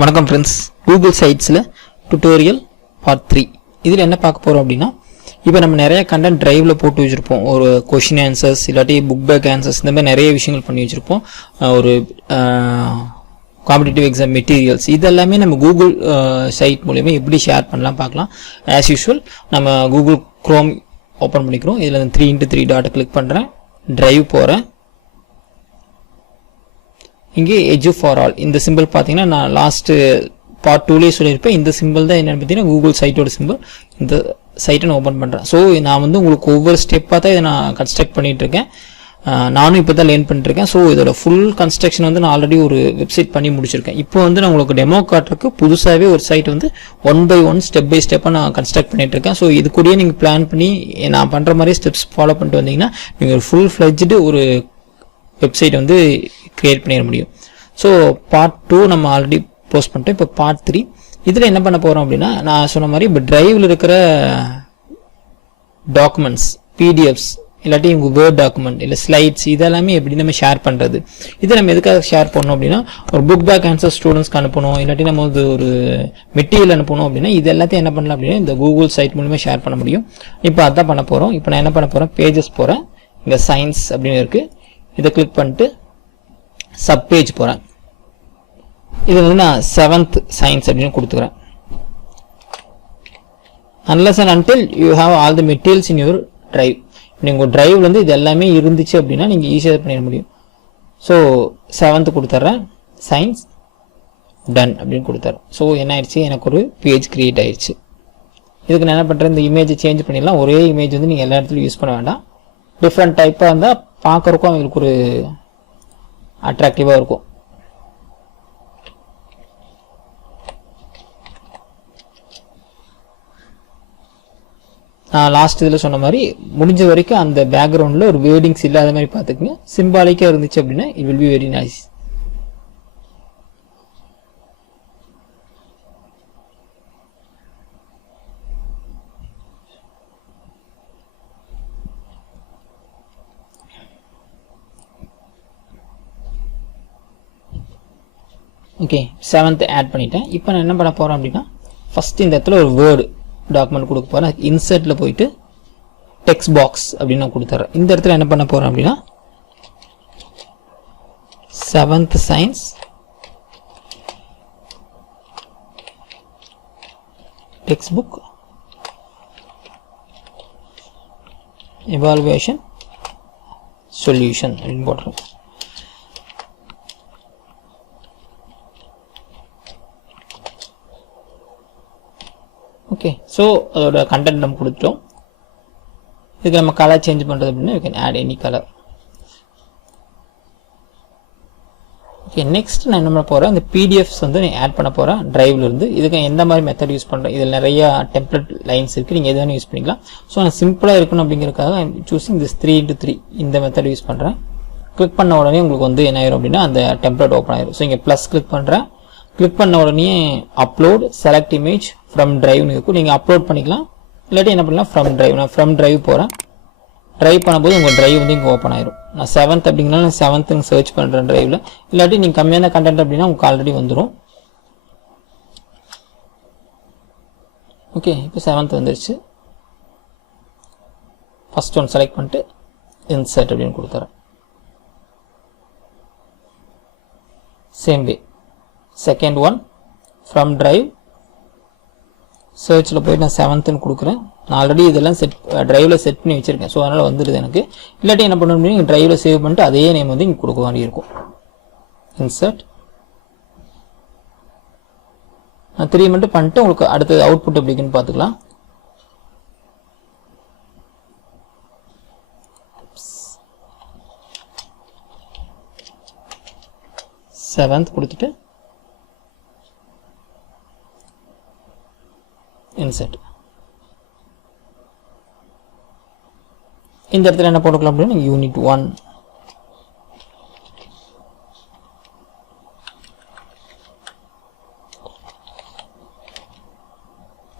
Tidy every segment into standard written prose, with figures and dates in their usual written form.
வணக்கம் friends, Google சைட்ஸில் tutorial part 3 இதில் என்ன பார்க்க போகிறோம் அப்படின்னா, இப்போ நம்ம நிறைய கண்டென்ட் ட்ரைவில் போட்டு வச்சுருப்போம். ஒரு கொஷின் ஆன்சர்ஸ் இல்லாட்டி புக் பேக் ஆன்சர்ஸ் இந்த மாதிரி நிறைய விஷயங்கள் பண்ணி வச்சுருப்போம். ஒரு காம்படிட்டிவ் எக்ஸாம் மெட்டீரியல்ஸ் இதெல்லாமே நம்ம கூகுள் சைட் மூலயமா எப்படி ஷேர் பண்ணலாம் பார்க்கலாம். ஆஸ் யூஷுவல் நம்ம கூகுள் க்ரோம் ஓப்பன் பண்ணிக்கிறோம். இதில் 3x3 டாட்டை கிளிக் பண்ணுறேன், ட்ரைவ் போகிறேன். இங்கே எஜ் ஃபார் ஆல் இந்த சிம்பிள் பார்த்தீங்கன்னா நான் லாஸ்ட்டு பார்ட் 2லேயே சொல்லியிருப்பேன். இந்த சிம்பிள் தான் என்னென்னு பார்த்தீங்கன்னா கூகுள் சைட்டோட சிம்பிள். இந்த சைட்டை நான் ஓப்பன் பண்ணுறேன். ஸோ நான் வந்து உங்களுக்கு ஒவ்வொரு ஸ்டெப்பாக தான் இதை நான் கன்ஸ்ட்ரக்ட் பண்ணிகிட்ருக்கேன். நானும் இப்போ தான் லேர்ன் பண்ணிட்டுருக்கேன். ஸோ இதோட ஃபுல் கன்ஸ்ட்ரக்ஷன் வந்து நான் ஆல்ரெடி ஒரு வெப்சைட் பண்ணி முடிச்சிருக்கேன். இப்போ வந்து நான் உங்களுக்கு டெமோ காட்டுறதுக்கு புதுசாகவே ஒரு சைட் வந்து 1 by 1 ஸ்டெப் பை ஸ்டெப்பாக நான் கன்ஸ்ட்ரக்ட் பண்ணிகிட்ருக்கேன். ஸோ இது கூடயே நீங்கள் பிளான் பண்ணி நான் பண்ணுற மாதிரியே ஸ்டெப்ஸ் ஃபாலோ பண்ணிட்டு வந்தீங்கன்னா நீங்கள் ஒரு ஃபுல் ஃப்ளெஜ்டு ஒரு வெப்சைட் வந்து கிரியேட் பண்ணிட முடியும். ஸோ பார்ட் 2 நம்ம ஆல்ரெடி போஸ்ட் பண்ணிட்டோம். இப்போ பார்ட் 3 இதில் என்ன பண்ண போகிறோம் அப்படின்னா, நான் சொன்ன மாதிரி இப்போ ட்ரைவில் இருக்கிற டாக்குமெண்ட்ஸ், பிடிஎஃப்ஸ் இல்லாட்டி உங்கள் வேர்ட் டாக்குமெண்ட் இல்லை ஸ்லைட்ஸ் இதெல்லாமே எப்படி நம்ம ஷேர் பண்ணுறது. இதை நம்ம எதுக்காக ஷேர் பண்ணோம் அப்படின்னா, ஒரு புக் பேக் ஆன்சர் ஸ்டூடெண்ட்ஸ்க்கு அனுப்பணும் இல்லாட்டி நம்ம வந்து ஒரு மெட்டீரியல் அனுப்பணும் அப்படின்னா இது எல்லாத்தையும் என்ன பண்ணலாம் அப்படின்னா இந்த கூகுள் சைட் மூலமாக ஷேர் பண்ண முடியும். இப்போ அதான் பண்ண போகிறோம். இப்போ நான் என்ன பண்ண போகிறேன், பேஜஸ் போகிறேன். இங்கே சயின்ஸ் அப்படின்னு இருக்குது, இதை கிளிக் பண்ணிட்டு சப்பேஜ் போகிறேன். இது வந்து நான் 7th சயின்ஸ் அப்படின்னு கொடுத்துக்கிறேன். unless and until you have all the materials in your drive. நீங்கள் டிரைவில் வந்து இது எல்லாமே இருந்துச்சு அப்படின்னா நீங்கள் ஈஸியாக பண்ணிட முடியும். ஸோ 7th கொடுத்துட்றேன், சயின்ஸ் டன் அப்படின்னு கொடுத்துட்றேன். ஸோ என்ன ஆயிடுச்சு, எனக்கு ஒரு பேஜ் கிரியேட் ஆயிடுச்சு. இதுக்கு நான் என்ன பண்ணுறேன், இந்த இமேஜை சேஞ்ச் பண்ணிடலாம். ஒரே இமேஜ் வந்து நீங்கள் எல்லா இடத்துலையும் யூஸ் பண்ண வேண்டாம். டிஃப்ரெண்ட் டைப்பாக இருந்தால் பார்க்குறக்கும் அவங்களுக்கு ஒரு அட்ராக்டிவாக இருக்கும். நான் லாஸ்ட் இதில் சொன்ன மாதிரி முடிஞ்ச வரைக்கும் அந்த பேக்ரவுண்டில் ஒரு வேர்டிங்ஸ் இல்லாத மாதிரி பார்த்துக்குங்க. சிம்பாலிக்காக இருந்துச்சு அப்படின்னா it will be very nice. Okay, 7th add பண்ணிட்டேன். இப்போ நான் என்ன பண்ண போகிறேன் அப்படின்னா, ஃபஸ்ட்டு இந்த இடத்துல ஒரு வேர்டு டாக்குமெண்ட் கொடுக்க போகிறேன். இன்சர்ட்டில் போயிட்டு டெக்ஸ்ட் பாக்ஸ் அப்படின்னு நான் கொடுத்துட்றேன். இந்த இடத்துல என்ன பண்ண போகிறேன் அப்படின்னா 7th science text book evaluation solution அப்படின்னு போடுறேன். ஓகே, ஸோ அதோட கண்டென்ட் நம்ம கொடுத்துட்டோம். இதுக்கு நம்ம கலர் சேஞ்ச் பண்ணுறது அப்படின்னா you can add any colour. Okay, next நான் என்ன பண்ண போகிறேன், இந்த பிடிஎஃப்ஸ் வந்து நான் ஆட் பண்ண போகிறேன் ட்ரைவில் இருந்து. இதுக்கு எந்த மாதிரி மெத்தட் யூஸ் பண்ணுறேன், இதில் நிறைய டெம்ப்ளேட் லைன்ஸ் இருக்குது, நீங்கள் எது வேணும் யூஸ் பண்ணிக்கலாம். ஸோ நான் சிம்பிளாக இருக்கணும் அப்படிங்கிறதுக்காக சூஸிங் திஸ் 3x3 இந்த மெத்தட் யூஸ் பண்ணுறேன். கிளிக் பண்ண உடனே உங்களுக்கு வந்து என்ன ஆயிரும் அப்படின்னா அந்த டெம்ப்ளேட் ஓப்பன் ஆயிரும். ஸோ இங்கே ப்ளஸ் கிளிக் பண்ணுறேன். கிளிக் பண்ண உடனே அப்லோட் செலக்ட் இமேஜ் ஃப்ரம் ட்ரைவ்னு இருக்கும். நீங்கள் அப்லோட் பண்ணிக்கலாம், இல்லாட்டி என்ன பண்ணலாம் ஃப்ரம் ட்ரைவ். நான் ஃப்ரம் ட்ரைவ் போகிறேன். ட்ரைவ் பண்ணும்போது உங்கள் ட்ரைவ் வந்து இங்கே ஓப்பன் ஆயிரும். நான் 7th அப்படிங்கிறனால நான் 7th சர்ச் பண்ணுறேன் ட்ரைவில். இல்லாட்டி நீங்கள் கம்மியான கண்டென்ட் அப்படின்னா உங்களுக்கு ஆல்ரெடி வந்துடும். ஓகே, இப்போ 7th வந்துருச்சு. ஃபர்ஸ்ட் ஒன் செலக்ட் பண்ணிட்டு இன்சர்ட் அப்படின்னு கொடுத்துறேன். Same way second one from drive சர்ச்சில் போய்ட்டு நான் 7th கொடுக்குறேன். நான் ஆல்ரெடி இதெல்லாம் ட்ரைவில் செட் பண்ணி வச்சுருக்கேன். ஸோ அதனால் வந்துடுது எனக்கு. இல்லாட்டி என்ன பண்ணணும் அப்படின்னா நீங்கள் ட்ரைவில் சேவ் பண்ணிட்டு அதே நேம் வந்து இங்கே கொடுக்க வேண்டியிருக்கும். இன்சர்ட் நான் 3 மட்டும் பண்ணிட்டு உங்களுக்கு அடுத்தது அவுட்புட் எப்படின்னு பார்த்துக்கலாம். செவன்த் கொடுத்துட்டு இன்சர்ட். இந்த இடத்துல என்ன போட்டுக்கலாம் அப்படின்னா யூனிட் 1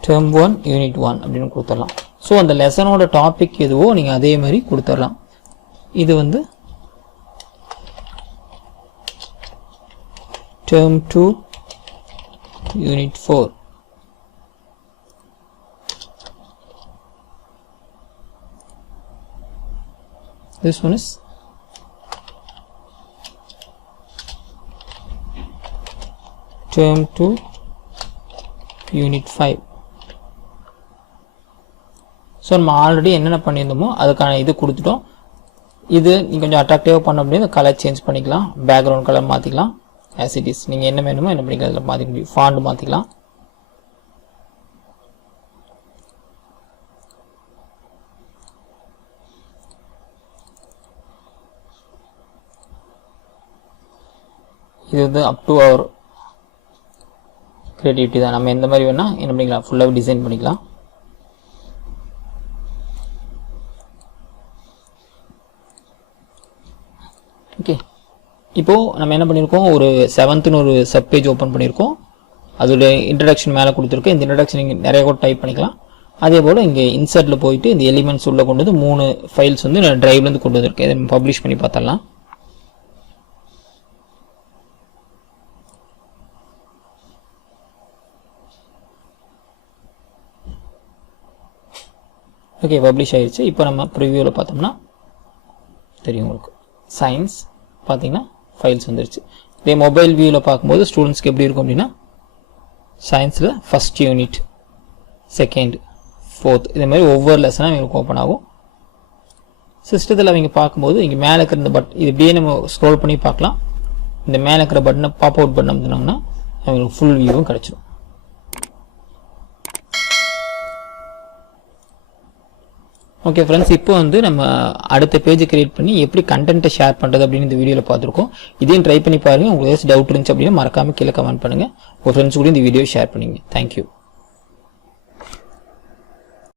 டேர்ம் 1 யூனிட் 1 அப்படின்னு கொடுத்துடலாம். ஸோ அந்த லெசனோட டாபிக் எதுவோ நீங்கள் அதே மாதிரி கொடுத்துடலாம். இது வந்து term 2 Unit 4. This one is term 2 Unit 5. So நம்ம ஆல்ரெடி என்னென்ன பண்ணியிருந்தோமோ அதுக்கான இது கொடுத்துட்டோம். இது நீங்கள் கொஞ்சம் அட்ராக்டிவாக பண்ண முடியும். இந்த கலர் சேஞ்ச் பண்ணிக்கலாம், பேக்ரவுண்ட் கலர் மாற்றிக்கலாம், ஆஸ் இட் இஸ் நீங்கள் என்ன வேணுமோ என்ன பண்ணிக்கலாம், அதில் மாற்றிக்க முடியும். ஃபாண்ட் மாற்றிக்கலாம். இது வந்து அப் டு அவர் கிரியேட்டிவிட்டி தான். நம்ம எந்த மாதிரி வேணால் என்ன பண்ணிக்கலாம், ஃபுல்லாக டிசைன் பண்ணிக்கலாம். ஓகே, இப்போது நம்ம என்ன பண்ணியிருக்கோம், ஒரு 7th ஒரு சப் பேஜ் ஓப்பன் பண்ணியிருக்கோம். அதோட இன்ட்ரடக்ஷன் மேலே கொடுத்துருக்கோம். இந்த இன்ட்ரடக்ஷன் நீங்கள் நிறைய கூட டைப் பண்ணிக்கலாம். அதே போல் இங்கே இன்சர்ட்டில் போயிட்டு இந்த எலிமெண்ட்ஸ் உள்ளே கொண்டு வந்து 3 ஃபைல்ஸ் வந்து நான் ட்ரைவ்லேருந்து கொண்டு வந்திருக்கேன். இதை நம்ம பப்ளிஷ் பண்ணி பார்த்தரலாம். ஓகே, பப்ளிஷ் ஆகிடுச்சு. இப்போ நம்ம ப்ரிவியூவில் பார்த்தோம்னா தெரியும் உங்களுக்கு. சயின்ஸ் பார்த்தீங்கன்னா ஃபைல்ஸ் வந்துருச்சு. இதே மொபைல் வியூவில் பார்க்கும்போது ஸ்டூடெண்ட்ஸ்க்கு எப்படி இருக்கும் அப்படின்னா, சயின்ஸில் ஃபஸ்ட் யூனிட், செகண்ட், ஃபோர்த், இதே மாதிரி ஒவ்வொரு லெசனாக இவங்களுக்கு ஓப்பன் ஆகும். சிஸ்டத்தில் அவங்க பார்க்கும்போது இங்கே மேலே இருக்கிற இந்த இது இப்படியே நம்ம ஸ்க்ரோல் பண்ணி பார்க்கலாம். இந்த மேலே இருக்கிற பட்டனை பாப் அவுட் பட்டன் அமுத்தினோம்னா அவங்களுக்கு ஃபுல் வியூவும் கிடச்சிடும். ஓகே ஃப்ரெண்ட்ஸ், இப்போ வந்து நம்ம அடுத்த பேஜ் கிரியேட் பண்ணி எப்படி கண்டென்ட்டை ஷேர் பண்ணுறது அப்படின்னு இந்த வீடியோவில் பார்த்துருக்கோம். இதையும் ட்ரை பண்ணி பாருங்கள். உங்களுக்கு ஏதாச்சும் டவுட் இருந்துச்சு அப்படின்னா மறக்காமல் கீழே கமெண்ட் பண்ணுங்கள். உங்கள் ஃப்ரெண்ட்ஸ் கூட இந்த வீடியோ ஷேர் பண்ணுங்க. தேங்க்யூ.